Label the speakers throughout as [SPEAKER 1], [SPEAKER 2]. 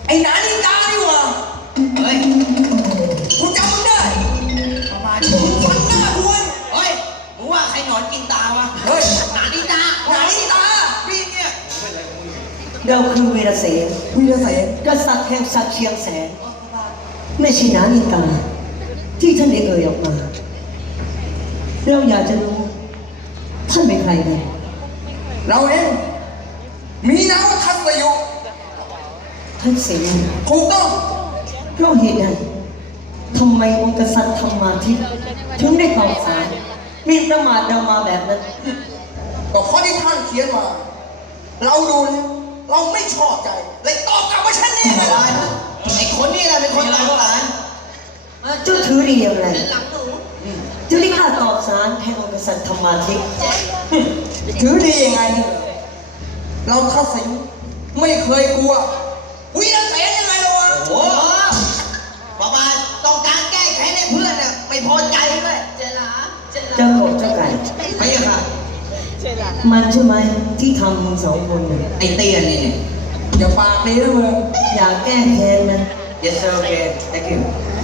[SPEAKER 1] ไอ้หนานินจานี่หว่า
[SPEAKER 2] เฮ้ย
[SPEAKER 1] กูจำมึงได้
[SPEAKER 2] ประมาณ
[SPEAKER 1] มึงฟันหน้ากูเว้ย
[SPEAKER 2] เฮ้ยมึงว่าใครหนอนกินตาวะ
[SPEAKER 1] เฮ้ย
[SPEAKER 2] หนานินจา
[SPEAKER 1] หนานินจา
[SPEAKER 2] พี่เนี่ย
[SPEAKER 3] เราคือวีรเสน
[SPEAKER 1] วีรเสน
[SPEAKER 3] กษัตริย์แห่งศักดิ์เชียงแสนไม่ใช่นานินตาที่ท่านได้เอ่ยออกมาเราอยากจะรู้ท่านเป็นใครกัน
[SPEAKER 1] เราเองมีนามว่าทัศยุ
[SPEAKER 3] ท่านเสน
[SPEAKER 1] ถูกต้อง
[SPEAKER 3] เพราะเหตุใดทำไมองค์กษัตริย์ธรรมาทิตย์ถึงได้ตอบสารมีประมาทเรามาแบบนั้น
[SPEAKER 1] ก็ข้อที่ท่านเขียนมาเราดูแล้วเราไม่ชอบใจเลยตอบกลับมาเช่นนี้ไงล่ะ
[SPEAKER 2] ไอ้คนนี่แหละเป็นคนตายหลาน
[SPEAKER 3] เจ้าถือดีอย่างไรเจ้าได้กล้าตอบสารแทนองค์กษัตริย์ธรรมาทิตย์
[SPEAKER 1] ถือดียังไงเนี่ยเราทัศยุไม่เคยกลัววีรเสนยังไงล่ะวะ
[SPEAKER 2] โอ้ประมาณต้องการแก้แค้นให้เพื่อนน่ะไม่พอใจด้วยเจลา
[SPEAKER 3] เจ้ากบเจ้าไก่
[SPEAKER 2] ไม่อะค่ะ
[SPEAKER 3] มันใช่ไหมที่ทำมึงสองคนเนี่ย
[SPEAKER 2] ไอ้เตี้ยนี่เนี่ย
[SPEAKER 1] อย่าปากดีนะมึง
[SPEAKER 3] อยากแก้แค้นนะ
[SPEAKER 2] yes sir okay thank you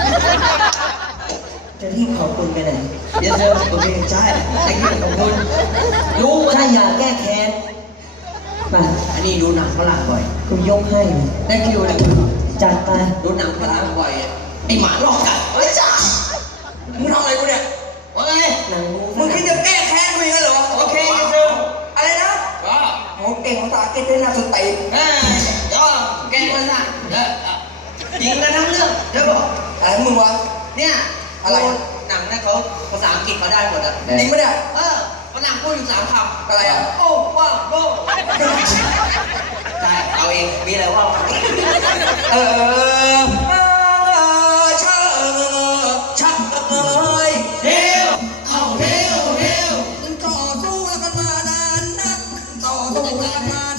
[SPEAKER 3] จะรีบขอบคุณไปไหน
[SPEAKER 2] yes sir okay ใช่ thank you ขอบคุณรู้ว่า
[SPEAKER 3] ถ้าอยากแก้แค้นไป
[SPEAKER 2] อันนี้ดูหนังฝรั่งบ่อย
[SPEAKER 3] กูยกให้เลย
[SPEAKER 2] thank you
[SPEAKER 3] จัดไป
[SPEAKER 2] ดูหนังฝรั่งบ่อยไอ้หมาลอกกัดเฮ้ยจ้า
[SPEAKER 1] มึงทำอะไรกูเนี่ย
[SPEAKER 2] ว่าไง
[SPEAKER 3] หนังบู
[SPEAKER 1] มึงคิดจะแก้แค้นกูอีกแล้วเหรอ
[SPEAKER 2] โอเค yes sir
[SPEAKER 1] อะไรนะ
[SPEAKER 2] ก็
[SPEAKER 1] โหเก่งภาษาอังกฤษได้น่าสนใจ
[SPEAKER 2] ก็แกมาสั่งยิงกันทั้งเรื่องเดี๋ยวบอก
[SPEAKER 1] อะไรมึงวะ
[SPEAKER 2] เนี่ย
[SPEAKER 1] อะไร
[SPEAKER 2] หนังเนี่ยเขาภาษาอังกฤษเขาได้หมดอะ
[SPEAKER 1] จริงปะเนี่ย
[SPEAKER 2] ฝรั่งพูดอยู่3 คำ
[SPEAKER 1] อะไรอ่ะ
[SPEAKER 2] โอ้ว้าวโอ้ใช่เอาเองมีอะไรว่า
[SPEAKER 1] เออชะชะเอ้ย
[SPEAKER 2] เฮลเอาเฮล
[SPEAKER 1] ต่อสู้กันมานานนักต่อสู้กันมา